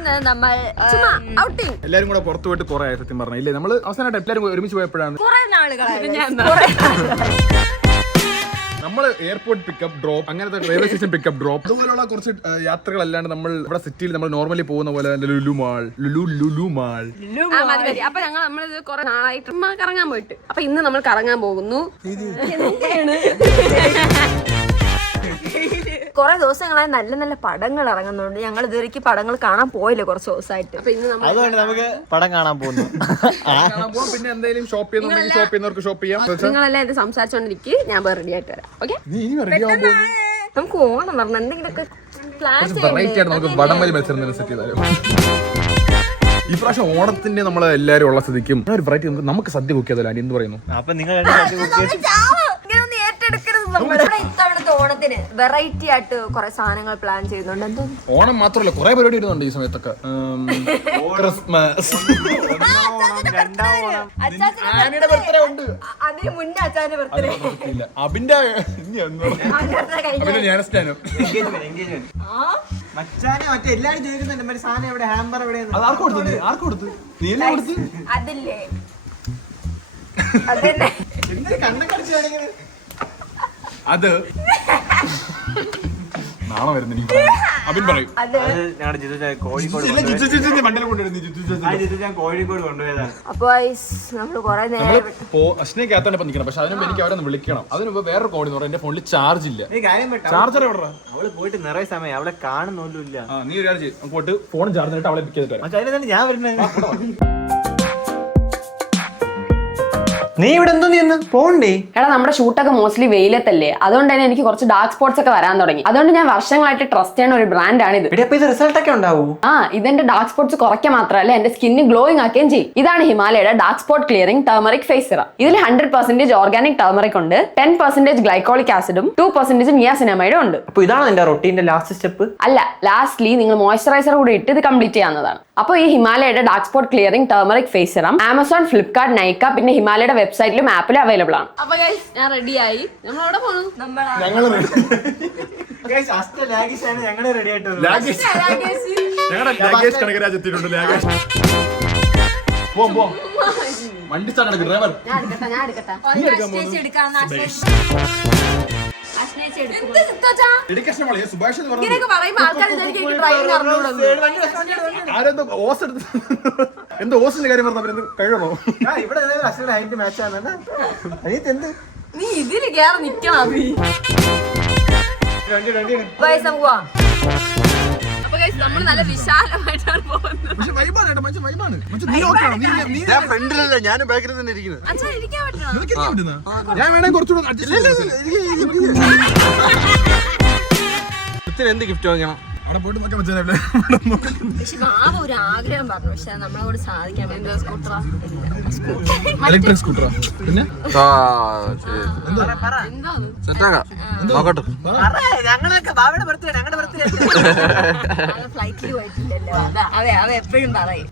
ഇന്ന് നമ്മൾ ഔട്ടിംഗ് എല്ലാരും കൂടെ പുറത്തു പോയിട്ട് കുറെ സത്യം പറഞ്ഞില്ലേ. നമ്മള് അവസാനമായിട്ട് എല്ലാരും ഒരുമിച്ച് പോയപ്പോഴാണ് നമ്മൾ എയർപോർട്ട് പിക്കപ്പ് ഡ്രോപ്പ്, അങ്ങനത്തെ റെയിൽവേ സ്റ്റേഷൻ പിക്കപ്പ് ഡ്രോപ്പ്, അതുപോലെയുള്ള കുറച്ച് യാത്രകൾ അല്ലാണ്ട് നമ്മൾ ഇവിടെ സിറ്റിയിൽ നമ്മൾ നോർമലി പോകുന്ന പോലെ ലുലു മാൾ. അപ്പൊ ഞങ്ങൾ നമ്മളിത് കുറെ നാളായിട്ട് കറങ്ങാൻ പോയിട്ട്, അപ്പൊ ഇന്ന് നമ്മൾ കറങ്ങാൻ പോകുന്നു. കുറെ ദിവസങ്ങളായി നല്ല നല്ല പടങ്ങൾ ഇറങ്ങുന്നുണ്ട്. ഞങ്ങൾ ഇതുവരെയ്ക്ക് പടങ്ങൾ കാണാൻ പോയില്ല കുറച്ച് ദിവസമായിട്ട്. അപ്പൊ ഇന്ന് അതുകൊണ്ട് നമുക്ക് പടം കാണാൻ പോകുന്നു. പിന്നെ എന്തെങ്കിലും ഷോപ്പ് ചെയ്യുന്നുണ്ടെങ്കിൽ ഷോപ്പ് ചെയ്യുന്നവർക്ക് ഷോപ്പ് ചെയ്യാം. നിങ്ങളെല്ലാം ഇത് സംസാരിച്ചോണ്ടിരിക്കും, ഞാൻ റെഡി ആയിട്ട് വരാം. ഓക്കെ, നമുക്ക് ഓണം പറഞ്ഞ എന്തെങ്കിലുമൊക്കെ പ്ലാൻ നമുക്ക് വടംവലി മത്സരം സെറ്റ് ചെയ്താലും. ഈ പ്രാവശ്യം ഓണത്തിന്റെ നമ്മൾ എല്ലാരും ഉള്ള സ്ഥിതിക്കും ഒരു വെറൈറ്റി നമുക്ക് സദ്യ കുക്ക് ചെയ്താലും എന്ത് പറയുന്നു? അപ്പൊ നിങ്ങൾ ഇത്തവണത്തെ ഓണത്തിന് വെറൈറ്റി ആയിട്ട് കുറെ സാധനങ്ങൾ പ്ലാൻ ചെയ്യുന്നുണ്ട്. എന്തോ ഓണം മാത്രമല്ല കുറെ പരിപാടി ഇടുന്നുണ്ട് ഈ സമയത്തൊക്കെ. ക്രിസ്മസ്, അതിന് മുന്നേ അച്ഛന്റെ ബർത്ത്ഡേ, അബിന്റെ എല്ലാരും ചോദിക്കുന്നുണ്ട് സാധനം എവിടെ, ഹാമ്പർ എവിടെ? അതില്ലേ അതന്നെ അത് നാളെ വരുന്ന അബിൻ പറയും. കോഴിക്കോട് കൊണ്ടുപോയതാണ്. അപ്പൊ നമ്മള് കൊറേ നേരം അശ്നയ്ക്കകത്തോടെ നിൽക്കണം. പക്ഷെ അതിനുമ്പ് എനിക്ക് അവരെ വിളിക്കണം. അതിനുമ്പ് വേറൊരു കോടി എന്ന് പറയാം, എന്റെ ഫോണിൽ ചാർജ് ഇല്ല. ചാർജർ എവിടെ? അവള് പോയിട്ട് നിറയെ സമയം അവളെ കാണുന്നില്ല. നീ ഒരു കാര്യം ചെയ്യും, പോയിട്ട് ഫോൺ ചാർജ് ചെയ്തിട്ട് അവളെ പിക്ക് ചെയ്തിട്ട് വരാം. ഞാൻ വരുന്നത്. നീ ഇവിടെ എന്തോ പോണ്ടേ? എടാ, നമ്മുടെ ഷൂട്ടൊക്കെ മോസ്റ്റ്ലി വെയിലത്തല്ലേ, അതുകൊണ്ട് തന്നെ എനിക്ക് കുറച്ച് ഡാർക്ക് സ്പോട്ട്സ് ഒക്കെ വരാൻ തുടങ്ങി. അതുകൊണ്ട് ഞാൻ വർഷങ്ങളായിട്ട് ട്രസ്റ്റ് ചെയ്യുന്ന ഒരു ബ്രാൻഡാണ് ഇത്. ഇത് റിസൾട്ട് ഒക്കെ ഉണ്ടാവൂ? ഇതെന്റെ ഡാർക്ക് സ്പോട്ട്സ് കുറയ്ക്കാൻ മാത്രമല്ല എന്റെ സ്കിന്ന് ഗ്ലോയിങ് ആക്കുകയും ചെയ്യും. ഇതാണ് ഹിമാലയയുടെ dark spot clearing turmeric face serum. ഇതിൽ 100% ഓർഗാനിക് ടർമറിക് ഉണ്ട്, 10% ഗ്ലൈക്കോളിക് ആസിഡും 2% നിയാസിനമൈഡും ഉണ്ട്. അപ്പൊ ഇതാണ് എന്റെ റൊട്ടീന്റെ ലാസ്റ്റ് സ്റ്റെപ്പ്? അല്ല, ലാസ്റ്റ്ലി നിങ്ങൾ മോയ്സ്ചറൈസർ കൂടി ഇട്ട് ഇത് കംപ്ലീറ്റ് ചെയ്യാവുന്നതാണ്. അപ്പോൾ ഈ ഹിമാലയയുടെ dark spot clearing turmeric face serum Amazon, Flipkart, Nykaa പിന്നെ ഹിമാലയയുടെ വെബ്സൈറ്റിലും ആപ്പിലും അവൈലബിൾ ആണ്. അപ്പൊ ഗൈസ്, ഞാൻ റെഡിയായി. നമ്മൾ എവിടെ പോണു? വണ്ടി സ്റ്റാർട്ട് ഡ്രൈവർ. എന്തോ ഓസിന്റെ കാര്യം പറഞ്ഞ കഴിയണോ? ഇവിടെ മാച്ച് ആണ്. നീ ഇതില് കേറി നിക്കണം. നമ്മൾ നല്ല വിശാലമായിട്ടാണ് പോകുന്നത്. ഞാൻ ബാക്കിൽ തന്നെ ഇരിക്കുന്നത്. ഞാൻ വേണേ കുറച്ചുകൂടെ എന്ത് ഗിഫ്റ്റ് വാങ്ങണം? അവിടെ പോയിട്ട് നോക്കാൻ പറ്റും. പക്ഷെ ഒരു ആഗ്രഹം പറഞ്ഞു, പക്ഷെ നമ്മളോട് സാധിക്കാൻ പറ്റും. ഇലക്ട്രിക് സ്കൂട്ടറാ? പിന്നെ ഫ്ലൈറ്റിൽ പോയിട്ടില്ലല്ലോ. അതെ, അവ എപ്പോഴും പറയും.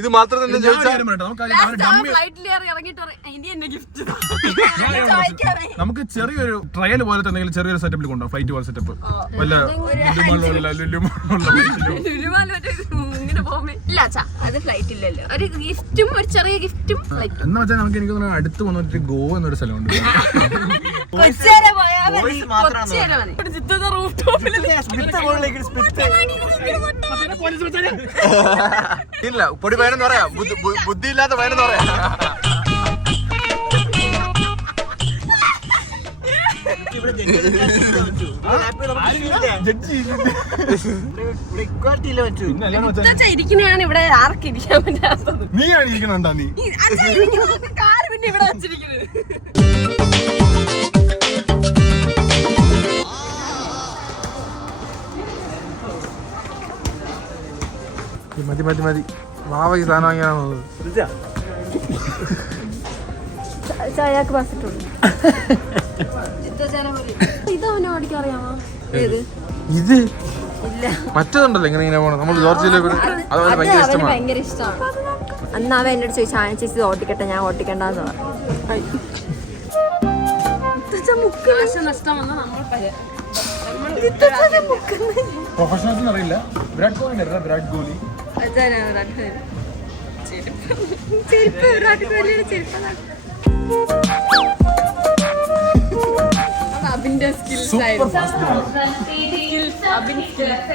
ഇത് മാത്രം തന്നെ നമുക്ക് ചെറിയൊരു ട്രയൽ പോലത്തെ എന്തെങ്കിലും ചെറിയൊരു സെറ്റപ്പിൽ കൊണ്ടോ, ഫ്ലൈറ്റ് പോലെ സെറ്റപ്പ് വല്ല എന്ന് വെച്ചാൽ നമുക്ക് എനിക്ക് അടുത്ത് വന്നിട്ട് ഗോ എന്നൊരു സ്ഥലമുണ്ട്. ഇല്ല, പൊടി പയനെന്ന് പറയാം, ബുദ്ധിയില്ലാത്ത പയനെന്ന് പറയാം. ഇരിക്കുന്നതാണ് ഇവിടെ ആർക്കും ഇരിക്കാൻ പറ്റാത്തത്. നീ ഇരിക്കണണ്ടാ? നീ കാല് പിന്നെ ഇവിടെ വെച്ചിരിക്കുന്നത്. മതി മതി മതി, വാവയ്ക്ക് സാധനം വാങ്ങിയാണോ? ചായക്ക് പാസിട്ടുണ്ട്. ഇതവനെ ഓടിക്കാൻ അറിയാമോ? ഏത്? ഇത് മറ്റേതുണ്ടല്ലോ ഇങ്ങനെ ഇങ്ങനെ പോണം. നമ്മൾ ജോർജിയിലേക്ക് അതുപോലെ ഭയങ്കര ഇഷ്ടമാണ്. അന്ന് അവൻ എന്നോട് ചോദിച്ചു, ആന ചേച്ചി ഓട്ടിക്കട്ടെ, ഞാൻ ഓട്ടിക്കണ്ടെന്ന് പറഞ്ഞു. നഷ്ടം വന്നാൽ നമ്മൾ പ്രൊഫഷണൽസ് അറിയില്ല. വിരാട് കോഹ്ലി അറിയില്ല. വിരാട് കോഹ്ലി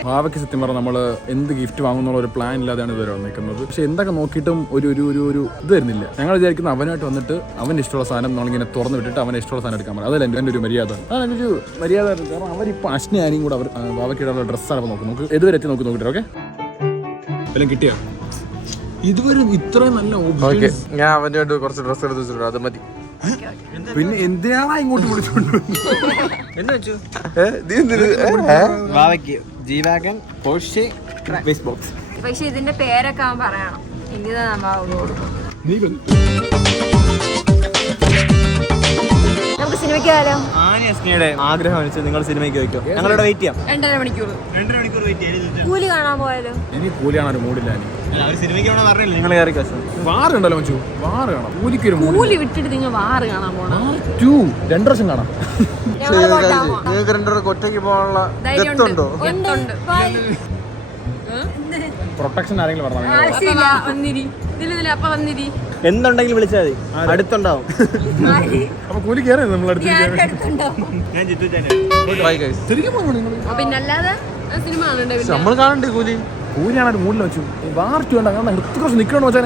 ഭാവയ്ക്ക് സത്യം പറഞ്ഞാൽ നമ്മൾ എന്ത് ഗിഫ്റ്റ് വാങ്ങുന്നുള്ള ഒരു പ്ലാൻ ഇല്ലാതെയാണ് ഇതുവരെ വന്നിരിക്കുന്നത്. പക്ഷെ എന്തൊക്കെ നോക്കിയിട്ടും ഒരു ഇത് വരുന്നില്ല. ഞങ്ങൾ വിചാരിക്കുന്ന അവനായിട്ട് വന്നിട്ട് അവൻ്റെ ഇഷ്ടമുള്ള സാധനം നമ്മളിങ്ങനെ തുറന്ന് വിട്ടിട്ട് അവൻ്റെ ഇഷ്ടമുള്ള സാധനം എടുക്കാൻ പറ്റും. അതല്ല എൻ്റെ ഒരു മര്യാദ. അതാണ് എൻ്റെ ഒരു മര്യാദ. കാരണം അവരിപ്പോൾ അശ്നയാനും കൂടെ അവർ ഭാവയ്ക്കിടാനുള്ള ഡ്രസ്സാണ് നോക്കും. നമുക്ക് ഇതുവരെ എത്തി നോക്കിയിട്ട് ഓക്കെ എല്ലാം കിട്ടിയാ ഇതുവരെ ഇത്രയും നല്ല ഞാൻ അവന്റെ വേണ്ടി കുറച്ച് ഡ്രസ് എടുത്ത് വെച്ചിട്ടുണ്ട്, അത് മതി. പിന്നെ എന്തിനാണ് ഇങ്ങോട്ട് വിളിച്ചോണ്ട് പക്ഷെ ഇതിന്റെ പേരൊക്കെ അവൻ പറയണം, എങ്കിൽ നമ്മൾ കൊടുക്കും. നമുക്ക് സിനിമയ്ക്ക് വരാം. ആഗ്രഹം അനുസരിച്ച് നിങ്ങൾ സിനിമയ്ക്ക് വയ്ക്കോ. ഞങ്ങളുടെ വെയിറ്റ് ചെയ്യാം. 2.5 മണിക്കൂർ വെയിറ്റ് ചെയ്യാം. കൂലി കാണാൻ പോയാലും എനിക്ക് കൂലി കാണാൻ ഒരു മൂടില്ല. നിങ്ങൾ കയറി കശം വാറ് കണ്ടല്ലോ മച്ചു, വാറ് കാണാം. കൂലിക്കൊരു കൂലി വിട്ടിട്ട് നിങ്ങൾ വാറ് കാണാൻ പോകണം. 2 വർഷം കാണാം. നിങ്ങൾക്ക് രണ്ടുപേർക്ക് ഒറ്റയ്ക്ക് പോകാനുള്ള ഗത്തുണ്ടോ? പ്രൊട്ടക്ഷൻ ആരെങ്കിലും പറഞ്ഞാൽ എന്തുണ്ടെങ്കിലും വിളിച്ചാൽ മതി, അടുത്തുണ്ടാവും. അപ്പൊ കൂലി കയറി നമ്മളടുത്ത് പിന്നല്ലാതെ സിനിമ നമ്മൾ കാണണ്ടേ കൂലി? കൂലിയാണ് ഒരു മൂടിൽ വെച്ചു. വാർ 2 വേണ്ട, കാരണം ഹൃത്തിക് കുറച്ച് നിൽക്കണമെന്ന് വെച്ചാൽ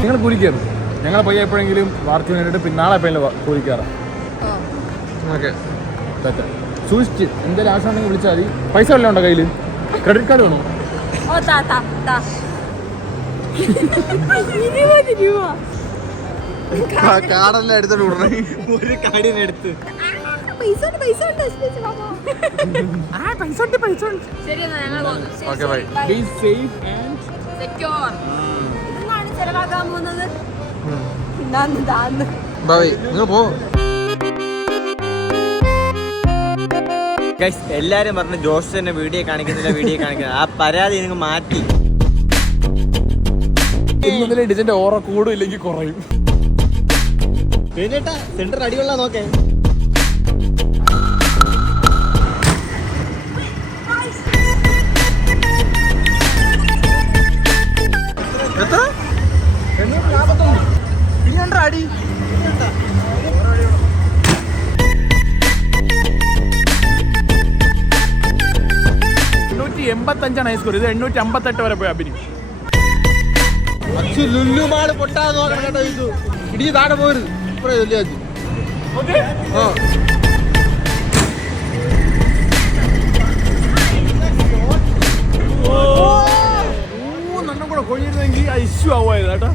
നിങ്ങൾ കൂലി കയറും. ഞങ്ങൾ പോയി എപ്പോഴെങ്കിലും വാർ 2 വേണ്ടിയിട്ട് പിന്നാളെ എപ്പോഴെങ്കിലും കൂലി കയറാം. തെറ്റ സൂക്ഷിച്ച് എന്തെങ്കിലും ആവശ്യമുണ്ടെങ്കിൽ വിളിച്ചാൽ മതി. പൈസ വല്ലതും ഉണ്ടോ കയ്യിൽ? ക്രെഡിറ്റ് കാർഡ് വേണോ? 20 രൂപ കാർഡെല്ലാം എടുത്തോണ്ട് വിടണേ. ഒരു കാർഡിന് എടുത്ത് ശരി, എന്നാ ഞങ്ങൾ പോകുന്നു. Okay bye. Be safe and secure. ഇതാണ് ചെലവാക്കാൻ പോകുന്നത്. ബൈ. നിങ്ങൾ പോ. എല്ലാരും പറഞ്ഞു ജോസ് തന്നെ വീഡിയോ കാണിക്കുന്നില്ല. ആ പരാതി നിങ്ങൾ മാറ്റി. ഇന്നലെ ഡിജന്റെ ഓറ കൂടും ഇല്ലെങ്കിൽ കുറയും. സെന്റർ അടികൊള്ളാ നോക്കേ. എത്ര? 200 അടി. 885 ഹൈസ്കോർ. ഇത് 858 വരെ പോയി അഭിനയം. ലുല്ലുമാള് പൊട്ടാതെ നോക്കണം കേട്ടോ. ഇത് ഇടിച്ച് താഴെ പോരുത്. ഇപ്പഴേ വലിയ നന്നും കൂടെ കൊഴിഞ്ഞിരുന്നെങ്കിൽ ഇഷ്യൂ ആവുമായിരുന്നു കേട്ടോ.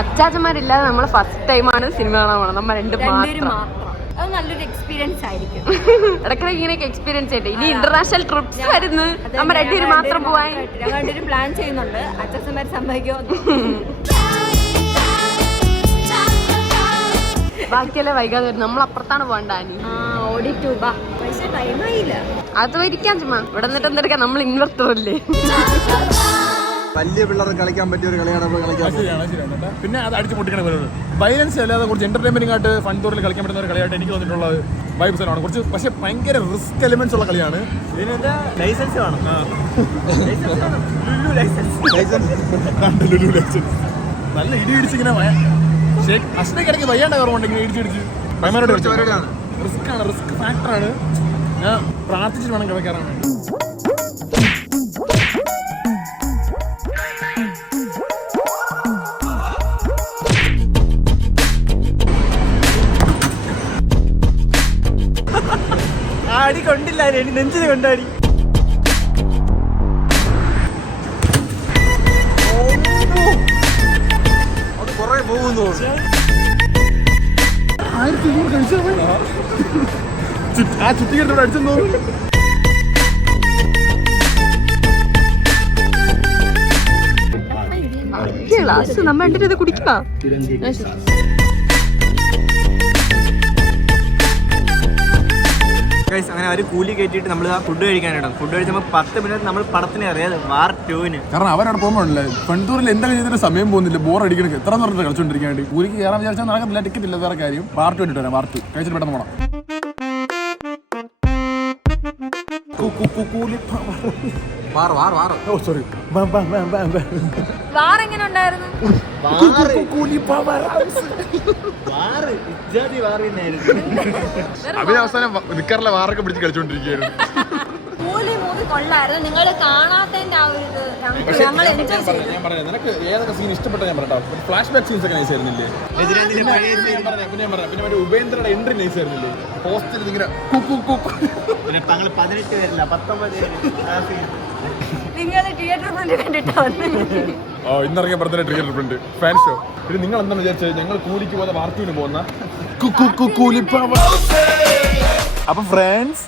അച്ചാച്ചന്മാരില്ലാതെ നമ്മൾ ഫസ്റ്റ് ടൈമാണ് സിനിമ കാണാൻ പോകണം. നമ്മൾ രണ്ടുപേരും മാത്രം. അത് നല്ലൊരു എക്സ്പീരിയൻസ് ആയിരിക്കും. ഇടയ്ക്കിടെ ഇങ്ങനെയൊക്കെ എക്സ്പീരിയൻസ് ചെയ്യട്ടെ. ഇനി ഇന്റർനാഷണൽ ട്രിപ്സ് വരുന്നു, നമ്മൾ രണ്ടുപേരും മാത്രം പോവാൻ രണ്ടുപേരും പ്ലാൻ ചെയ്യുന്നുണ്ട്. അച്ഛന്മാർ സമ്മതിക്കുമോ? ബാക്കിയല്ലേ വൈകാതെ വരും. നമ്മൾ അപ്പുറത്താണ് പോകണ്ടാനി. ഓടിറ്റു ബാ. പൈസ ടൈമായില്ല. അത് ഇരിക്കാൻ ചുമ്മാ ഇവിടെ നിന്നിട്ട് എന്തെടുക്കാം. നമ്മൾ ഇൻവെർട്ടർ അല്ലേ. വലിയ പിള്ളേർക്ക് കളിക്കാൻ പറ്റിയ ഒരു കളിയാണ് നമ്മൾ കളിക്കാൻ. ശരിയാണ്. പിന്നെ അത് അടിച്ച് പൊട്ടിക്കണ പോലെ വയലൻസ് അല്ലാതെ കുറച്ച് എന്റർടൈൻമെന്റിംഗ് ആയിട്ട് ഫൺ തോറിൽ കളിക്കാൻ പറ്റുന്ന ഒരു കളിയായിട്ട് എനിക്ക് തോന്നിയിട്ടുള്ളത് വൈബ്സ് ആണ്. കുറച്ച് പക്ഷെ ഭയങ്കര റിസ്ക് എലിമെന്റ്സ് ഉള്ള കളിയാണ്. ഇതിനെന്താ ലൈസൻസ് വേണം. നല്ല ഇടി ഇടിച്ചിങ്ങനെ അശ്നയ്ക്ക് ഇടയ്ക്ക് വയ്യാണ്ട കയറുന്നുണ്ടെങ്കിൽ ഇടിച്ചിടിച്ച് റിസ്ക് ആണ്, റിസ്ക് ഫാക്ടറാണ്. ഞാൻ പ്രാർത്ഥിച്ചിട്ട് വേണം കിടക്കാറാൻ വേണ്ടി. അടി കൊണ്ടില്ല, നെഞ്ചിന് കൊണ്ടാടി. അത് കൊറേ പോകുന്നു. 1200 കഴിച്ചാൽ ആ ചുറ്റിക്കെട്ടോട് അടിച്ചെന്നോ. ഗ്ലാസ് നമ്മ രണ്ടിട്ട് കുടിക്കാം. അങ്ങനെ അവർ കൂലി കയറ്റിയിട്ട് നമ്മൾ ആ ഫുഡ് കഴിക്കാനായിട്ടാണ്. ഫുഡ് കഴിച്ചപ്പോൾ 10 മിനിറ്റ് നമ്മൾ പടത്തിന് അറിയാതെ വാർ 2-ന്. കാരണം അവരവിടെ പോകുമ്പോഴല്ലേ ഫണ്ടൂറിൽ എന്തൊക്കെ ചെയ്തിട്ട് സമയം പോകുന്നില്ല, ബോർ അടിക്കണക്ക് എത്ര നേരത്തെ കളിച്ചോണ്ടിരിക്കാൻ വേണ്ടി. കൂലിക്ക് കയറാൻ വിചാരിച്ചാൽ നടക്കുന്നില്ല, ടിക്കറ്റ് ഇല്ല, വേറെ കാര്യം. വാർ 2 വേണ്ടിട്ട് വരാം. വാർ 2 കഴിച്ചിട്ട് പെട്ടെന്ന് പോകണം. വാറ് വാറ് വാറ് ഓ സോറി വാറെങ്ങനെ ഉണ്ടായിരുന്നു? അവസാനം നിക്കാറില്ല വാറൊക്കെ പിടിച്ച് കളിച്ചോണ്ടിരിക്കുകയായിരുന്നു. കൂലി മൂവി കൊള്ളായിരുന്നു. നിങ്ങൾ കാണാത്തതിന്റെ ആ ഒരു ഇത് ഞങ്ങൾ എൻജോയ് ചെയ്തു. ഞാൻ പറയാം നിനക്ക് ഏതൊക്കെ സീൻ ഇഷ്ടപ്പെട്ട ഞാൻ പറയാം. ഫ്ലാഷ് ബാക്ക് സീൻസ് ഒക്കെ നൈസ് ആയിരുന്നില്ലേ? പിന്നെ മറ്റേ ഉപേന്ദ്രയുടെ എൻട്രി നൈസ് ആയിരുന്നില്ലേ? പോസ്റ്റിൽ ഇങ്ങനെ ഞങ്ങൾ 18 പേരില്ല 19 പേര്. നിങ്ങൾ തിയേറ്റർ ഫ്രണ്ട് കണ്ടിട്ടാ വന്നത്. ഇന്നിറങ്ങിയ പടത്തിന്റെ ട്രിഗർ പ്രിന്റ് ഫാൻ ഷോ. ഇത് നിങ്ങൾ എന്താണ് വിചാരിച്ചത്? ഞങ്ങൾ കൂലിക്ക് പോകുന്ന വാർത്തൂന് പോകുന്ന അപ്പൊ ഫ്രണ്ട്സ്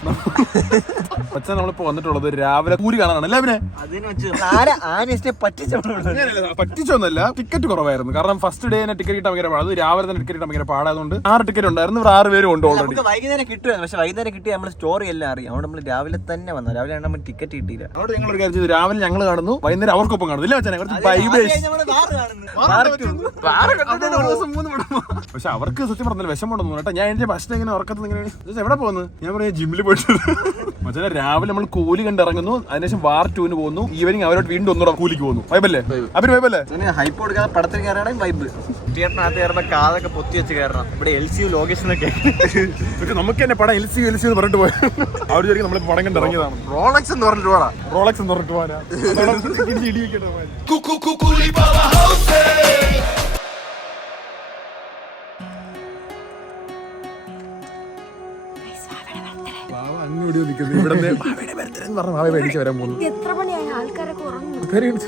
പക്ഷേ നമ്മളിപ്പോ വന്നിട്ടുള്ളത് രാവിലെ കൂലി കാണാനാണ് എല്ലാവരെ പറ്റിച്ചൊന്നുമല്ല. ടിക്കറ്റ് കുറവായിരുന്നു. കാരണം ഫസ്റ്റ് ഡേ തന്നെ ടിക്കറ്റ് കിട്ടാൻ ഭയങ്കര പാടാണ്. അത് രാവിലെ തന്നെ ടിക്കറ്റ് കിട്ടാൻ ഭയങ്കര പാടായതുകൊണ്ട് 6 ടിക്കറ്റ് ഉണ്ടായിരുന്നു. ഇവിടെ 6 പേരും ഉണ്ട് ഓൾറെഡി. നമുക്ക് വൈകുന്നേരം കിട്ടുമായിരുന്നു, പക്ഷെ വൈകുന്നേരം കിട്ടി നമ്മൾ സ്റ്റോറി എല്ലാം അറിയാം. അതുകൊണ്ട് നമ്മൾ രാവിലെ തന്നെ വന്നു. രാവിലെ നമ്മൾ ടിക്കറ്റ് കിട്ടിയില്ല. അതുകൊണ്ട് ഞങ്ങൾ ഒരു കാര്യം ചെയ്തു. രാവിലെ ഞങ്ങൾ കാണുന്നു, വൈകുന്നേരം അവർക്കൊപ്പം കാണുന്നു. ഇല്ല വെച്ചാൽ കുറച്ച് വൈബേഴ്സ്. പക്ഷെ അവർക്ക് സത്യം പറഞ്ഞാൽ വിഷമമുണ്ടെന്ന് കേട്ടോ. ഞാൻ എന്റെ ഭക്ഷണം ഇങ്ങനെ ഉറക്കത്ത് ഇങ്ങനെ എവിടെ പോകുന്നു? ഞാൻ പറയാം ജിമ്മിൽ പോയിട്ട്. മച്ചാ രാവിലെ നമ്മൾ കൂലി കണ്ടിറങ്ങുന്നു, അതിനുശേഷം വാർ 2 പോകുന്നു, ഈവനിങ് അവരോട് വീണ്ടും ഒന്നുകൂടെ കൂലിക്ക് പോകുന്നു. വൈബല്ലേ? അവര് വൈബല്ലേ? ഹൈപ്പ് കൊടുക്കാതെ പടത്തിൽ കയറാണെങ്കിൽ വൈബ്. തിയേറ്ററിനകത്ത് കയറുമ്പോൾ കാതൊക്കെ പൊത്തി വെച്ച് കയറണം. ഇവിടെ LCU ലൊക്കേഷൻ ഒക്കെ നമുക്ക് തന്നെ പടം LCU എന്ന് പറഞ്ഞിട്ട് പോയി. അവർ ചോദിക്കും നമ്മൾ പടം കണ്ട് ഇറങ്ങിയതാണ്. റോളക്സ് എന്ന് പറഞ്ഞിട്ട് പോടാ. റോളക്സ് എന്ന് പറഞ്ഞിട്ട് പോകാനാ ഇടി വെക്കട്ടെ.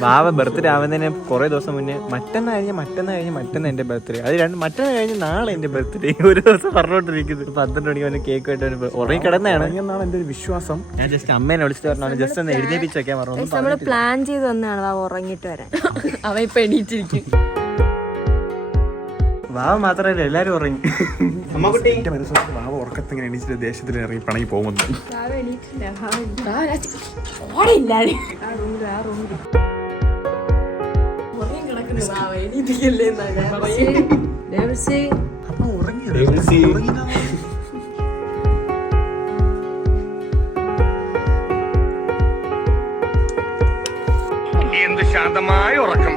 വാവ ബർത്ത്ഡേ ആവുന്നതിന് കുറെ ദിവസം മുന്നേ മറ്റന്നാ കഴിഞ്ഞ് എന്റെ ബർത്ത്ഡേ. അത് മറ്റന്നാ കഴിഞ്ഞ് നാളെ എന്റെ ബർത്ത്ഡേ. ഒരു ദിവസം പറഞ്ഞോണ്ടിരിക്കുന്നത് 12 മണിക്ക് അവന് കേക്ക് ആയിട്ട് ഉറങ്ങി കിടന്നാണ് എന്റെ ഒരു വിശ്വാസം. ഞാൻ ജസ്റ്റ് അമ്മേനെ വിളിച്ചിട്ട് പറഞ്ഞു ജസ്റ്റ് ഒന്ന് എഴുന്നേപ്പിച്ച് വെക്കാൻ പറഞ്ഞു. നമ്മള് പ്ലാൻ ചെയ്ത് വന്നാണ് വാ ഉറങ്ങിട്ട് വരാൻ. അവൻ ഇപ്പൊ എണീറ്റിരിക്കും. വാവ മാത്രല്ല എല്ലാരും ഉറങ്ങി. വാവ ഉറക്കത്തിങ്ങനെ എണീച്ചിട്ട് ദേശത്തിൽ ഇറങ്ങി പണങ്ങി പോകുന്നു. എന്ത് ശാന്തമായ ഉറക്കം.